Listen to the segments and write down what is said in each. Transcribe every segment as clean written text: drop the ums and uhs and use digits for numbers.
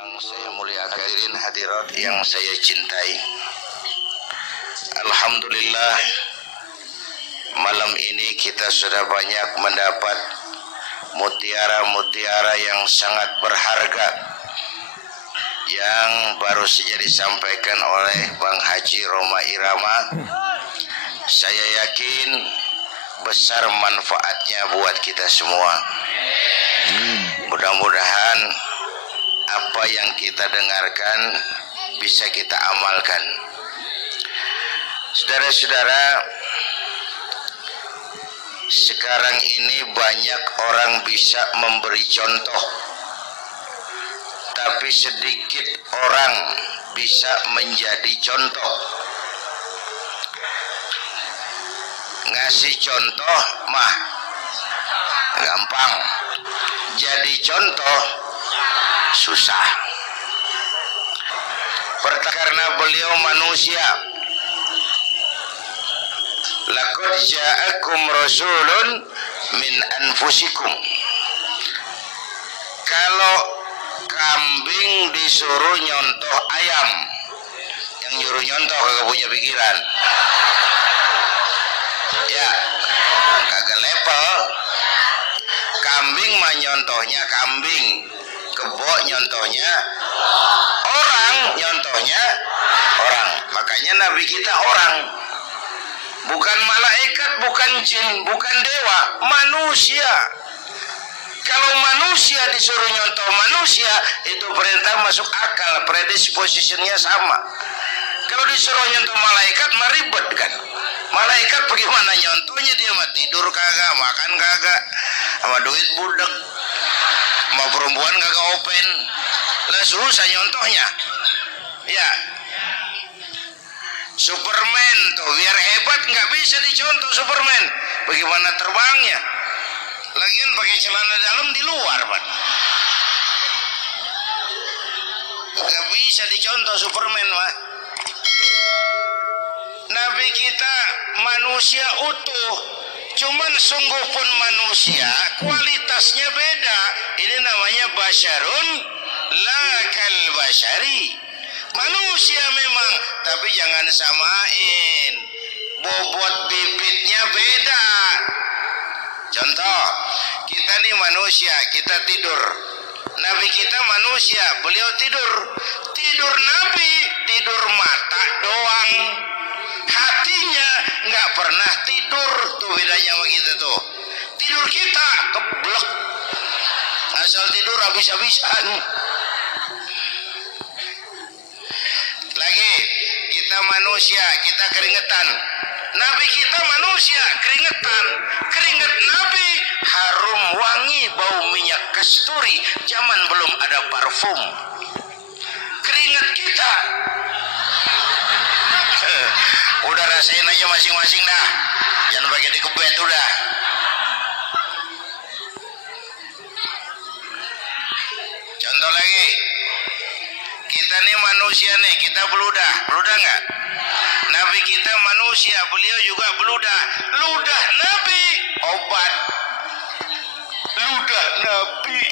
Yang saya muliakan, hadirin hadirat yang saya cintai, alhamdulillah malam ini kita sudah banyak mendapat mutiara-mutiara yang sangat berharga yang baru saja disampaikan oleh Bang Haji Roma Irama. Saya yakin besar manfaatnya buat kita semua. Mudah-mudahan apa yang kita dengarkan bisa kita amalkan. Saudara-saudara, sekarang ini banyak orang bisa memberi contoh, tapi sedikit orang bisa menjadi contoh. Ngasih contoh mah gampang, jadi contoh susah. Karena beliau manusia. Laqad ja'akum rasulun min anfusikum. Kalau kambing disuruh nyontoh ayam, yang nyuruh nyontoh kagak punya pikiran. Ya, kagak level. Kambing mah nyontohnya kambing, kebo nyontohnya orang, nyontohnya orang. Makanya Nabi kita orang, bukan malaikat, bukan jin, bukan dewa, manusia. Kalau manusia disuruh nyontoh manusia, itu perintah masuk akal, predispositionnya sama. Kalau disuruh nyontoh malaikat mah ribet kan. Malaikat bagaimana nyontohnya, dia mah tidur kagak, makan kagak, sama duit budak, sama perempuan kagak open, lah susah nyontohnya. Ya, Superman tuh biar hebat nggak bisa dicontoh Superman, bagaimana terbangnya? Lagian pakai celana dalam di luar, Pak. Nggak bisa dicontoh Superman, Pak. Nabi kita manusia utuh, cuman sungguh pun manusia, kualitasnya beda. Ini namanya basyarun la kal basyari. Manusia memang, tapi jangan samain. Bobot bibitnya beda. Contoh, kita nih manusia, kita tidur. Nabi kita manusia, beliau tidur. Tidur Nabi, tidur mata doang. Hatinya nggak pernah tidur, tuh bedanya sama kita tuh. Tidur kita keblek, asal tidur habis-habisan. Lagi kita manusia, kita keringetan. Nabi kita manusia, keringetan. Keringet Nabi harum wangi, bau minyak kasturi. Zaman belum ada parfum. Keringet kita udah rasain aja masing-masing dah, jangan pakai dikebet udah. Contoh lagi, kita nih manusia nih, kita beludah nggak? Nabi kita manusia, beliau juga beludah. Ludah Nabi obat, ludah Nabi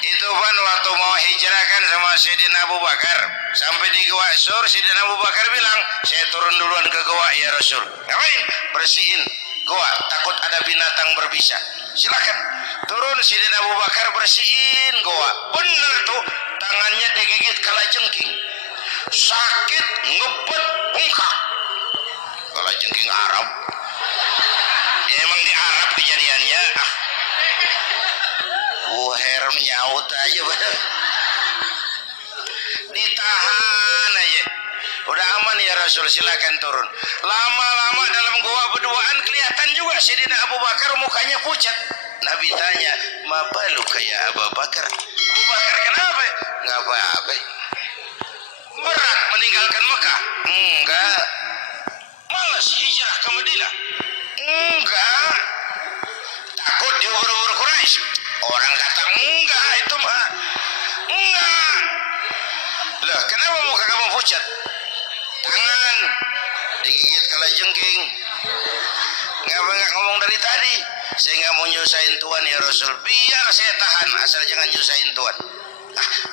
itu kan waktu mau hijrah kan sama Sayyidina Abu Bakar, sampai di Gua Sur, Sayyidina Abu Bakar bilang, saya turun duluan ke gua ya Rasul. Ngapain? Bersihin gua, takut ada binatang berbisa. Silakan turun. Sayyidina Abu Bakar bersihin gua. Bener tuh, tangannya digigit kalajengking, sakit, ngebet, bengkak. Kalajengking Arab ya, emang di Arab kejadiannya. Her menyaut aja bener. Ditahan aja. Udah aman ya Rasul, silakan turun. Lama-lama dalam gua berduaan kelihatan juga Sayyidina Abu Bakar mukanya pucat. Nabi tanya, "Ma balu kayak Abu Bakar?" Abu Bakar kenapa? Nggak apa-apa. Berat meninggalkan Mekah? Enggak. Malas hijrah ke Madinah? Enggak. Takut diubur-ubur Quraisy? Orang kata enggak, itu mah enggak. Lah kenapa muka kamu pucat? Tangan digigit kalajengking. Ngapa nggak ngomong dari tadi? Saya nggak mau nyusahin Tuhan ya Rasul. Biar saya tahan, asal jangan nyusahin Tuhan.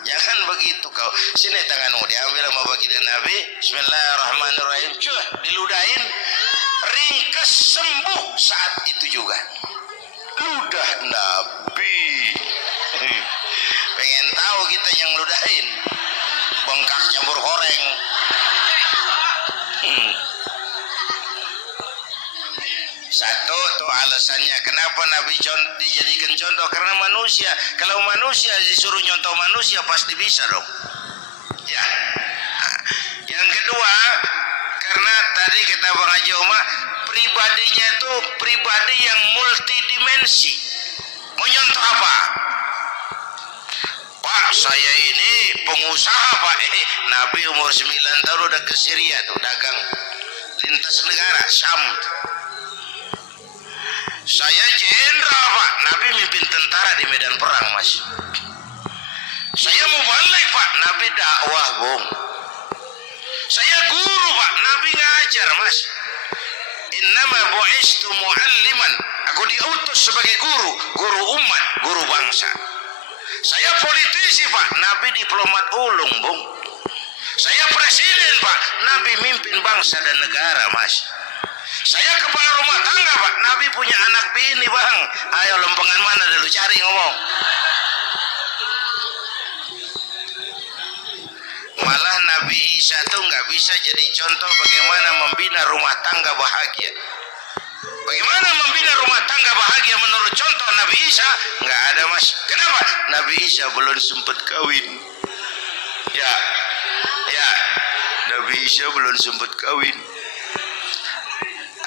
Jangan begitu kau. Sini tanganmu, diambil sama baginda Nabi. Bismillahirrahmanirrahim. Cuh, diludahin. Ringkes sembuh saat itu juga. Ludah Nabi. Pengen tahu kita yang ludahin. Bengkak campur koreng. Satu tuh alasannya kenapa Nabi dijadikan contoh, karena manusia. Kalau manusia disuruh nyontoh manusia pasti bisa dong. Ya. Yang kedua, karena tadi kata Bang Haji Omar, pribadinya itu pribadi yang multidimensi. Mau nyontoh apa? Pak, saya ini pengusaha Pak. Nabi umur 9 tahun udah ke Syria tuh dagang lintas negara Syam. Saya jenderal Pak, Nabi mimpin tentara di medan perang Mas. Saya muballigh Pak, Nabi dakwah Bung. Saya guru Pak, Nabi ngajar Mas. Innama bu'istu mu'alliman, aku diutus sebagai guru, guru umat, guru bangsa. Saya politisi Pak, Nabi diplomat ulung Bung. Saya presiden Pak, Nabi mimpin bangsa dan negara Mas. Saya kepala rumah tangga Pak, Nabi punya anak bini Bang. Ayo lempengan mana dulu cari ngomong. Malah Nabi Isa tuh nggak bisa jadi contoh bagaimana membina rumah tangga bahagia. Bagaimana membina rumah tangga bahagia menurut contoh Nabi Isa? Nggak ada Mas. Kenapa? Nabi Isa belum sempat kawin. Ya, Nabi Isa belum sempat kawin.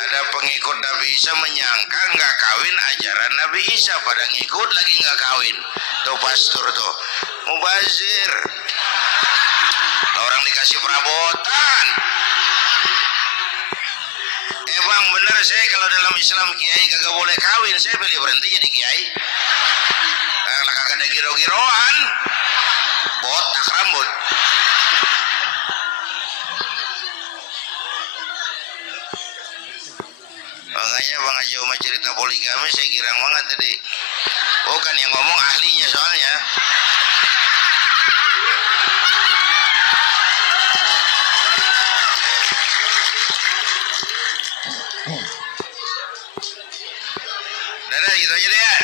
Ada pengikut Nabi Isa menyangka nggak kawin ajaran Nabi Isa, pada ngikut lagi nggak kawin. Tuh pastor tuh mubazir. Orang dikasih perabotan. Bang bener, saya kalau dalam Islam kiai kagak boleh kawin, saya pilih berhenti jadi kiai. Karena kagak ada giro-giroan, botak rambut. Makanya Bang Haji Umar cerita poligami saya girang banget tadi. Bukan yang ngomong ahlinya soalnya. Dadah gitu aja deh ya.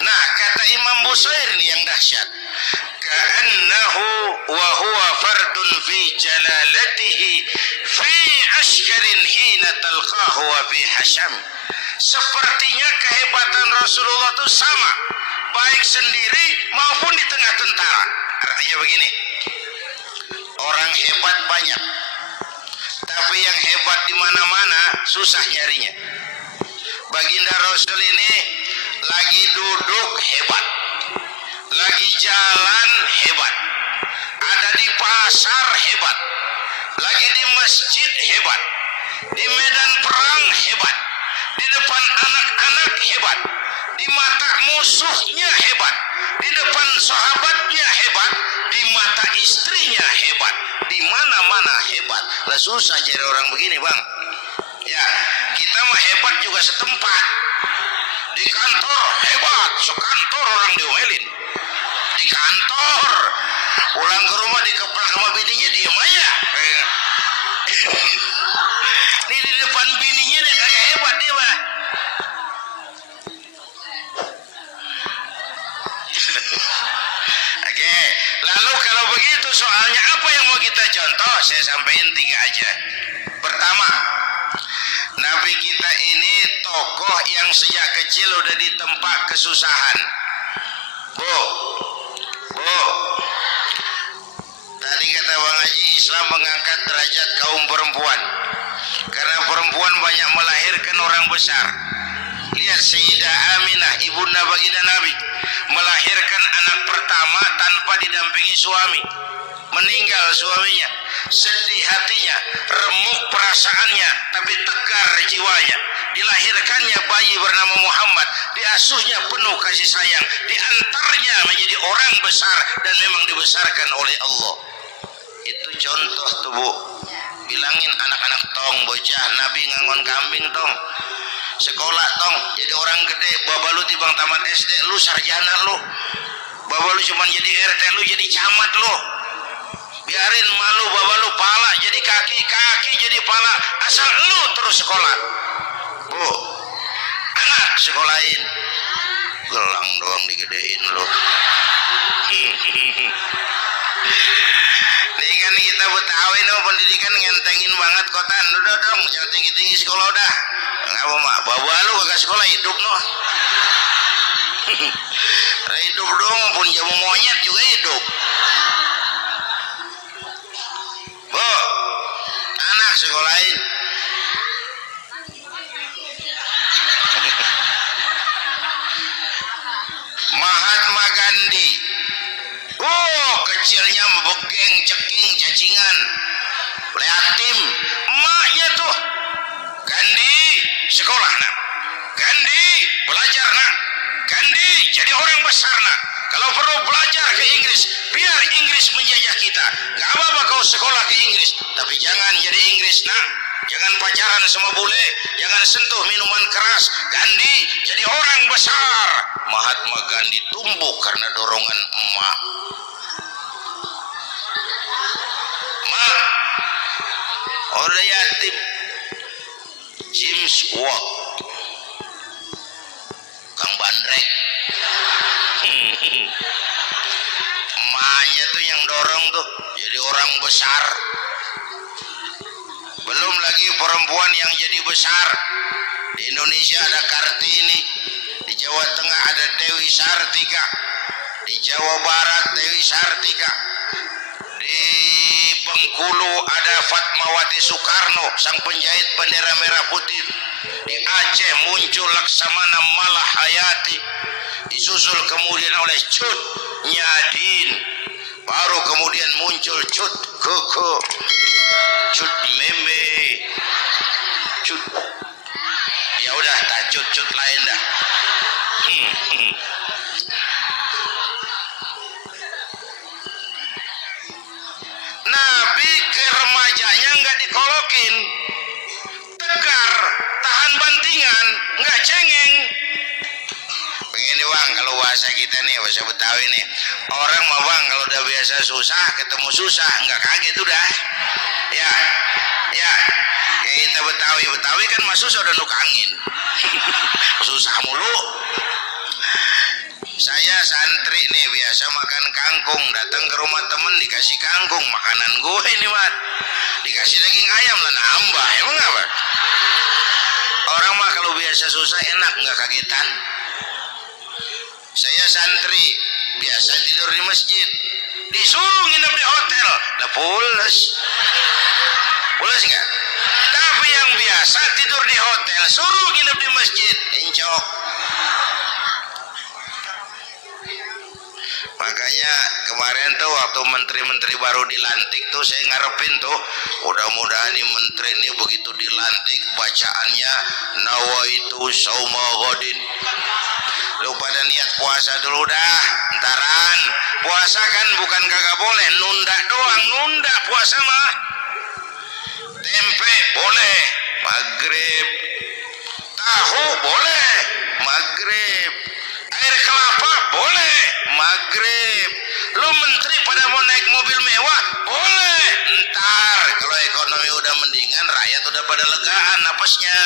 Nah kata Imam Busair ini yang dahsyat. Ka'annahu wa huwa fardun fi jalalatihi fi ashkarin hina talqahu wa fi hasham. Sepertinya kehebatan Rasulullah itu sama, baik sendiri maupun di tengah tentara. Artinya begini, orang hebat banyak, tapi yang hebat di mana-mana susah nyarinya. Baginda Rasul ini lagi duduk hebat, lagi jalan hebat, ada di pasar hebat, lagi di masjid hebat, di medan perang hebat, di depan anak-anak hebat, di mata musuhnya hebat, di depan sahabatnya hebat, di mata istrinya hebat, di mana-mana hebat. Lah susah cari orang begini Bang. Ya, kita mah hebat juga setempat. Di kantor hebat, sekantor orang diomelin. Di kantor, pulang ke rumah dikeplak sama bininya diem aja. Ini di depan bininya dia kayak hebat dia Pak. Oke, lalu kalau begitu soalnya apa yang mau kita contoh? Saya sampaikan 3 aja. Pertama, Nabi kita ini tokoh yang sejak kecil udah ditempa kesusahan. Bu, tadi kata Bang Haji, Islam mengangkat derajat kaum perempuan karena perempuan banyak melahirkan orang besar. Lihat Sayyidah Aminah, ibunda baginda Nabi, melahirkan anak pertama tanpa didampingi suami. Meninggal suaminya, sedih hatinya, remuk perasaannya, tapi tegar jiwanya. Dilahirkannya bayi bernama Muhammad, diasuhnya penuh kasih sayang, diantarnya menjadi orang besar dan memang dibesarkan oleh Allah. Itu contoh tuh Bu. bilangin anak-anak tong bocah Nabi ngangon kambing tong sekolah tong jadi orang gede baba lu tibang tamat SD lu sarjana lu baba lu cuman jadi RT lu jadi camat lu biarin malu baba lu pala jadi kaki jadi pala asal lu terus sekolah bu anak sekolahin gelang doang digedein lu nih kan kita Betawi no pendidikan ngentengin banget kotan udah dong jangan tinggi-tinggi sekolah udah nggak mau mak bawa lu kagak sekolah hidup no hidup dong pun jamu monyet juga hidup bu anak sekolahin Mahatma Gandhi kecilnya begeng ceking cacingan liatim emaknya tuh Gandhi sekolah nak Gandhi belajar nak Gandhi jadi orang besar nak kalau perlu belajar ke Inggris biar Inggris menjajah kita gak apa-apa kau sekolah ke Inggris tapi jangan jadi Inggris nak jangan pacaran sama bule jangan sentuh minuman keras Gandhi jadi orang besar Mahatma Gandhi tumbuh karena dorongan emak udah yatim James Watt Kang Bandrek emaknya tuh yang dorong tuh jadi orang besar belum lagi perempuan yang jadi besar di Indonesia ada Kartini di Jawa Tengah ada Dewi Sartika di Jawa Barat Dewi Sartika di Bengkulu ada Fatmawati Soekarno sang penjahit bendera merah putih di Aceh muncul Laksamana Malahayati disusul kemudian oleh Cut Nyadin baru kemudian muncul Cut Koko Cut Membe Cut ya udah tak cut lain dah Nabi ke remajanya nggak dikolokin tegar tahan bantingan nggak cengeng begini bang kalau bahasa kita nih bahasa Betawi nih orang mah bang kalau udah biasa susah ketemu susah nggak kaget udah ya kita Betawi kan mah susah udah nuk angin susah mulu saya santri nih biasa makan kangkung datang ke rumah temen dikasih kangkung makanan gue ini mat dikasih daging ayam lah nambah emang apa orang mah kalau biasa susah enak nggak kagetan saya santri biasa tidur di masjid disuruh nginep di hotel lah pules nggak tapi yang biasa tidur di hotel suruh nginep di masjid encok makanya kemarin tuh waktu menteri-menteri baru dilantik tuh saya ngarepin tuh mudah-mudahan nih menteri ini begitu dilantik bacaannya nawaitu sauma ghadin lu pada niat puasa dulu dah entaran puasa kan bukan kagak boleh nunda doang nunda puasa mah tempe boleh maghrib tahu boleh maghrib air kelapa boleh maghrib lu menteri pada mau naik mobil mewah boleh ntar kalau ekonomi udah mendingan rakyat udah pada legaan napasnya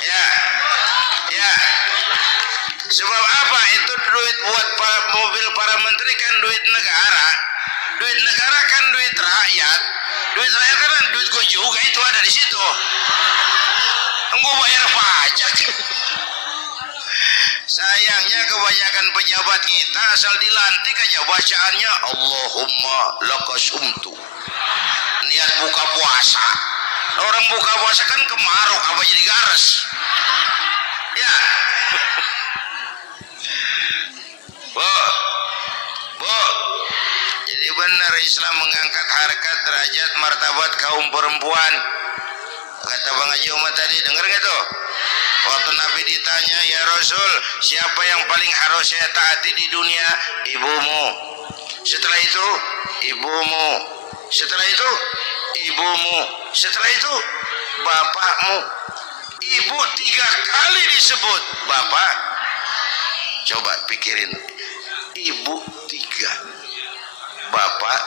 ya sebab apa itu duit buat mobil para menteri kan duit negara kan duit rakyat kan duit gue juga itu ada di situ gue bayar pajak sayangnya kebanyakan pejabat kita asal dilantik aja bacaannya Allahumma lakasumtu niat buka puasa orang buka puasa kan kemaruk apa jadi gares ya Bu jadi benar Islam mengangkat harkat derajat martabat kaum perempuan kata Bang Haji Umar tadi denger gak tuh waktu Nabi ditanya ya Rasul siapa yang paling harus saya taati di dunia ibumu setelah itu ibumu setelah itu ibumu, setelah itu bapakmu. Ibu 3 kali disebut, bapak. Coba pikirin, ibu 3, bapak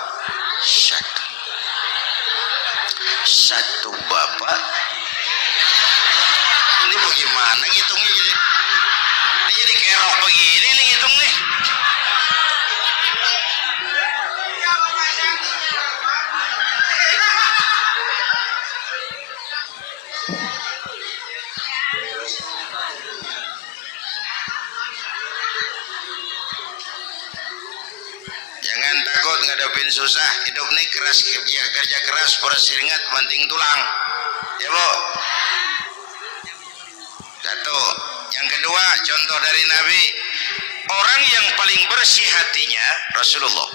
1 bapak. Ini bagaimana ngitungnya jadi? Ini jadi kerok begini nih ngitung nih. Jangan takut ngadepin susah. Hidup nih keras, kerja keras, perseringat, banting tulang. Ya bu. Satu. Yang kedua, contoh dari Nabi. Orang yang paling bersih hatinya Rasulullah.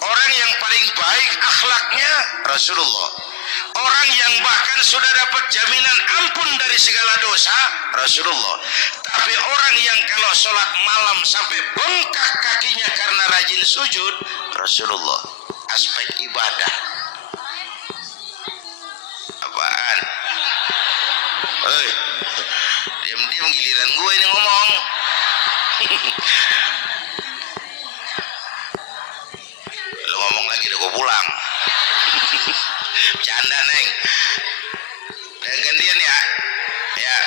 Orang yang paling baik akhlaknya Rasulullah. Orang yang bahkan sudah dapat jaminan ampun dari segala dosa Rasulullah. Tapi orang yang kalau sholat malam sampai bengkak kakinya karena rajin sujud Rasulullah. Aspek ibadah. Apaan? Hei, diam-diam giliran gue ini ngomong. Lu ngomong lagi udah gue pulang. Bercanda neng. Dan gantian ya. Ya.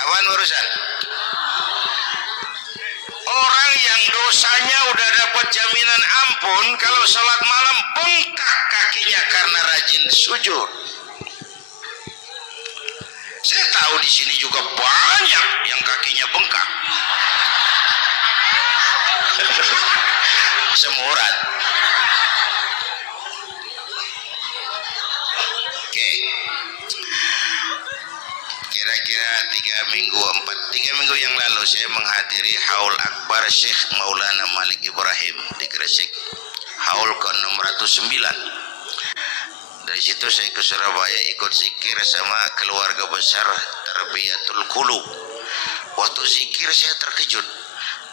Apaan urusan? Orang yang dosanya udah dapat jaminan ampun kalau sholat malam bengkak kakinya karena rajin sujud. Saya tahu di sini juga banyak yang kakinya bengkak. Semurat. Oke. Kira-kira 3 minggu yang lalu saya menghadiri haul akbar Syekh Maulana Malik Ibrahim di Gresik. Haul ke-609. Dari situ saya ke Surabaya ikut zikir sama keluarga besar Tarbiyatul Qulub. Waktu zikir saya terkejut.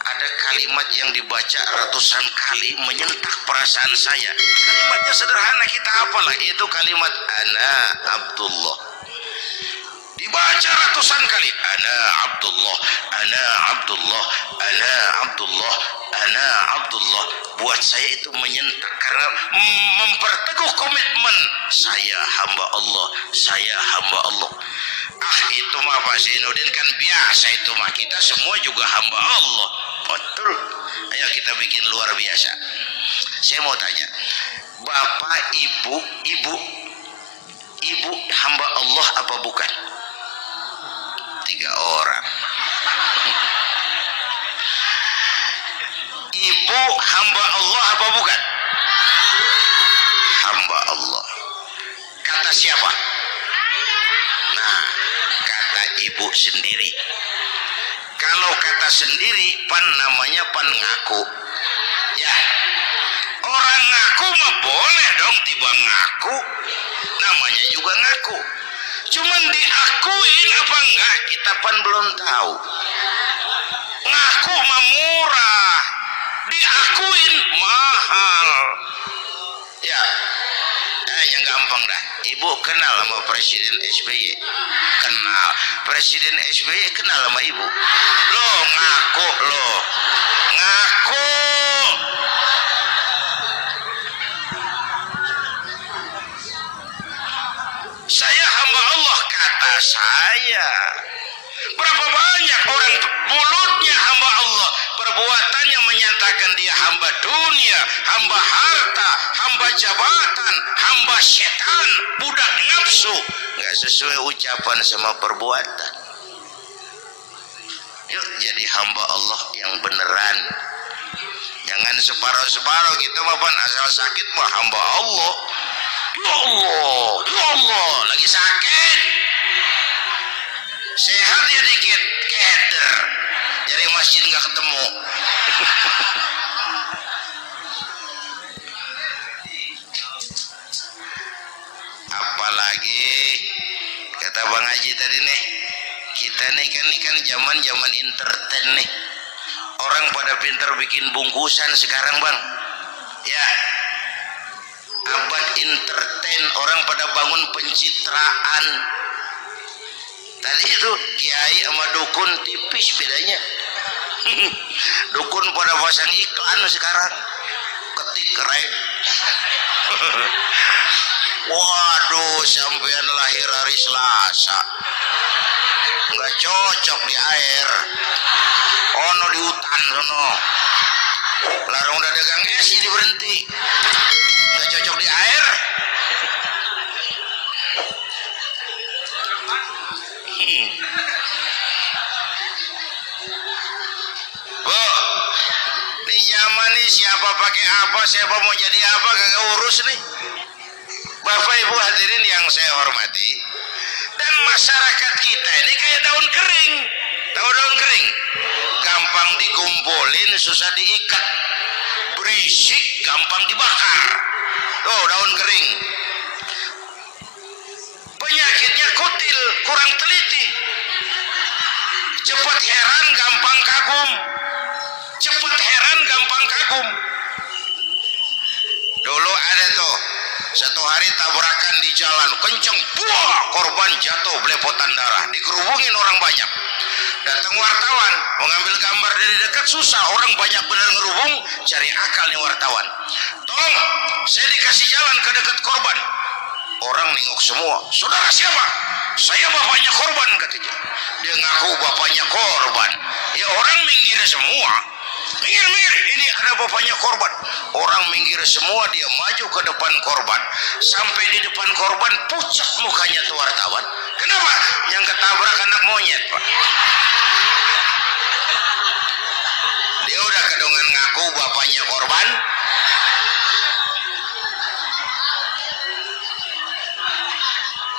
Ada kalimat yang dibaca ratusan kali menyentak perasaan saya. Kalimatnya sederhana, kita apalah, itu kalimat ana Abdullah. Dibaca ratusan kali, ana Abdullah, ana Abdullah, ana Abdullah, ana Abdullah. Buat saya itu menyentak karena memperteguh komitmen saya hamba Allah, saya hamba Allah. Itu mah Pak Zainuddin kan biasa, itu mah kita semua juga hamba Allah. Betul. Ayo kita bikin luar biasa. Saya mau tanya, bapak, ibu hamba Allah apa bukan? 3 orang. Ibu hamba Allah apa bukan? Hamba Allah. Kata siapa? Nah, kata ibu sendiri. Kalau kata sendiri, pan namanya pan ngaku. Ya, orang ngaku mah boleh dong, tiba ngaku. Namanya juga ngaku. Cuman diakuin apa enggak, kita pan belum tahu. Ngaku mah murah, diakuin mahal. Ya, yang gampang dah. Ibu kenal sama Presiden SBY? Kenal. Presiden SBY kenal sama ibu? Lo ngaku lo. Ngaku. Saya hamba Allah, kata saya. Berapa banyak orang mulutnya hamba Allah, perbuatannya menyatakan dia hamba dunia, hamba harta, hamba jabatan, hamba setan, budak nafsu. Nggak sesuai ucapan sama perbuatan. Yuk jadi hamba Allah yang beneran. Jangan separuh-separuh kita mapan asal sakit mah hamba Allah. Ya Allah, ya Allah, lagi sakit. Sehat ya dikit, keder. Jadi masjid nggak ketemu. Apalagi kata Bang Haji tadi nih, kita nih kan zaman entertain nih. Orang pada pinter bikin bungkusan sekarang Bang. Ya, abad entertain, orang pada bangun pencitraan. Tadi itu kiai sama dukun tipis bedanya. Dukun pada pasang iklan sekarang, ketik rek. Waduh, sampean lahir hari Selasa, nggak cocok di air, ono di hutan sono, larang udah dagang es jadi berhenti, nggak cocok di air. Bu, di zaman ini siapa pakai apa, siapa mau jadi apa, kagak urus nih. Bapak Ibu hadirin yang saya hormati, dan masyarakat kita ini kayak daun kering. Tahu daun kering? Gampang dikumpulin, susah diikat. Berisik, gampang dibakar. Tuh daun kering. Penyakitnya kutil, kurang teliti. Cepat heran, gampang kagum. Cepat heran, gampang kagum. Dulu ada tuh, satu hari tabrakan di jalan kenceng, buah, korban jatuh belepotan darah, dikerubungin orang banyak. Datang wartawan mengambil gambar dari dekat, susah, orang banyak benar ngerubung, cari akal nih wartawan. Tolong, saya dikasih jalan ke dekat korban. Orang nengok semua. Saudara siapa? Saya bapaknya korban, katanya. Dia ngaku bapaknya korban. Ya orang minggir semua. Minggir, ini ada bapaknya korban. Orang minggir semua, dia maju ke depan korban. Sampai di depan korban, pucat mukanya tuh wartawan. Kenapa? Yang ketabrak anak monyet, Pak. Dia udah kedongan ngaku bapaknya korban.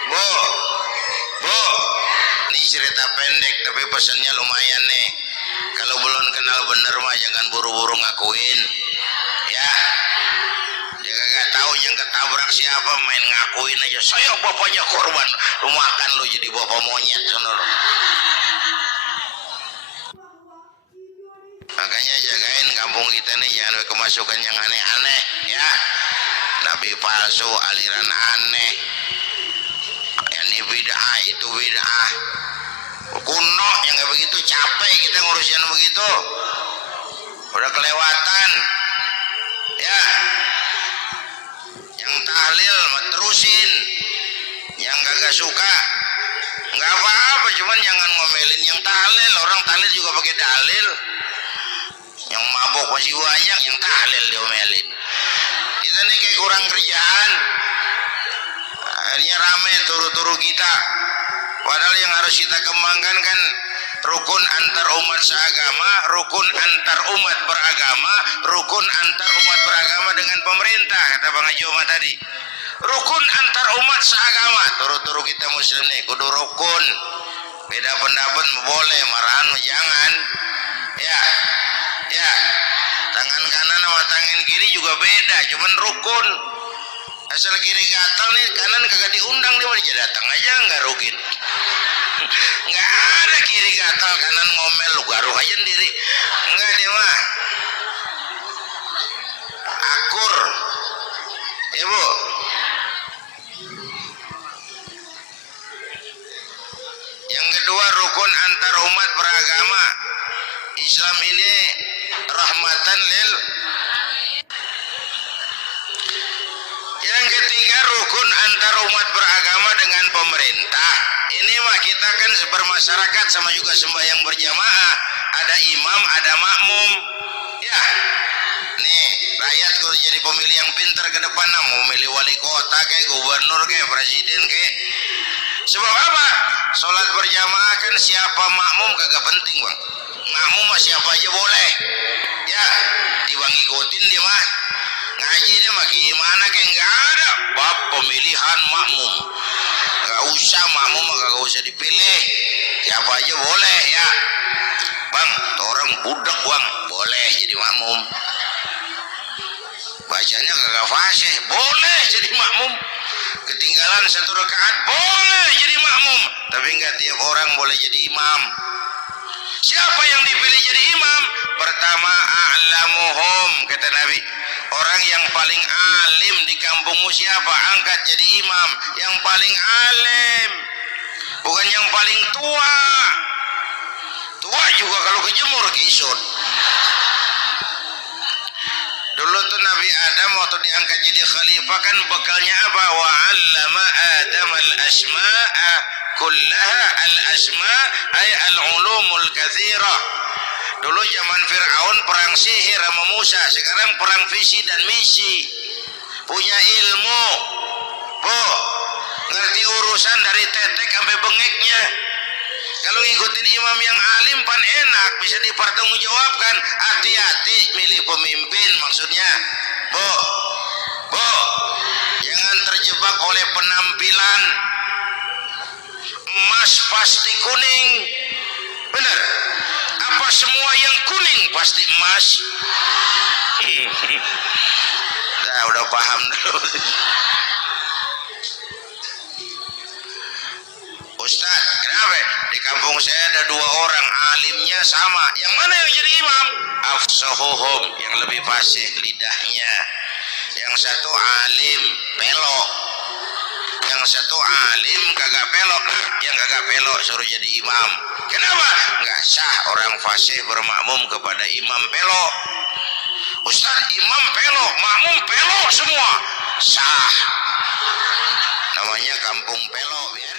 Bu, ini cerita pendek tapi pesannya lumayan nih. Kalau belum kenal bener mah jangan buru-buru ngakuin, ya. Dia kagak tahu yang ketabrak siapa, main ngakuin aja. Saya bapaknya korban. Lu makan lu jadi bapak monyet sono. Makanya jagain kampung kita nih, jangan kemasukan yang aneh-aneh, ya. Nabi palsu, aliran aneh. Ini bid'ah, itu bid'ah. Kuno yang kayak begitu, capek kita ngurusin begitu. Udah kelewatan. Ya. Yang tahlil terusin. Yang kagak suka nggak apa-apa, cuman jangan ngomelin yang tahlil. Orang tahlil juga pakai dalil. Yang mabok masih banyak, yang tahlil diomelin. Kita nih kayak kurang kerjaan. Akhirnya rame turu-turu kita. Padahal yang harus kita kembangkan kan rukun antar umat seagama, rukun antar umat beragama, rukun antar umat beragama dengan pemerintah, kata Bang Haji Umar tadi. Rukun antar umat seagama, turu-turu kita muslim nih kudu rukun. Beda pendapat boleh, marahan jangan. Ya. Tangan kanan sama tangan kiri juga beda, cuman rukun. Asal kiri gatal nih, kanan kagak diundang, dia datang aja nggak rugin. Nggak ada kiri gatal kanan ngomel, lu garuk aja sendiri. Enggak, dia mah akur, ya Bu. Yang kedua, rukun antar umat beragama. Islam ini rahmatan lil. Yang ketiga, rukun antar umat beragama dengan pemerintah. Ini mah kita kan bermasyarakat sama juga sembahyang berjamaah. Ada imam, ada makmum. Ya, nih rakyat kudu jadi pemilih yang pintar ke depan. Mau milih wali kota kayak gubernur kayak presiden kayak. Sebab apa? Sholat berjamaah kan siapa makmum kagak penting, Bang. Makmum mah siapa aja boleh. Ya, tiba ngikutin dia mah. Ngaji dia mah gimana kayak nggak ada bab pemilihan makmum. Nggak usah, makmum mah kagak usah dipilih. Siapa aja boleh, ya. Bang, orang budak, Bang, boleh jadi makmum. Bacanya kagak fasih, boleh jadi makmum. Ketinggalan satu rakaat, boleh jadi makmum. Tapi nggak tiap orang boleh jadi imam. Siapa yang dipilih jadi imam? Pertama, a'lamuhum, kata Nabi. Orang Sekarang yang paling alim di kampungmu siapa? Angkat jadi imam. Yang paling alim, bukan yang paling tua. Tua juga kalau kejemur kisut. Dulu tuh Nabi Adam waktu diangkat jadi khalifah kan bekalnya apa? Wa 'allama Adam al-asma'a kullaha. Al-asma' ay al-ulumul katsirah. Dulu zaman Fir'aun perang sihir sama Musa, sekarang perang visi dan misi. Punya ilmu, bu, ngerti urusan dari tetek sampai bengeknya. Kalau ngikutin imam yang alim pan enak, bisa dipertanggungjawabkan. Hati-hati milih pemimpin maksudnya, bu, jangan terjebak oleh penampilan. Emas pasti kuning, bener? Apa semua yang kuning pasti emas? Udah paham dulu. Ustaz, kenapa? Di kampung saya ada 2 orang alimnya sama. Yang mana yang jadi imam? Afsahuhum, yang lebih fasih lidahnya. Yang satu alim pelok, yang satu alim kagak pelok. Yang kagak pelok suruh jadi imam. Kenapa? Enggak sah orang fasih bermakmum kepada imam pelok. Ustaz, imam pelok, makmum pelok semua. Sah. Namanya kampung pelok, biar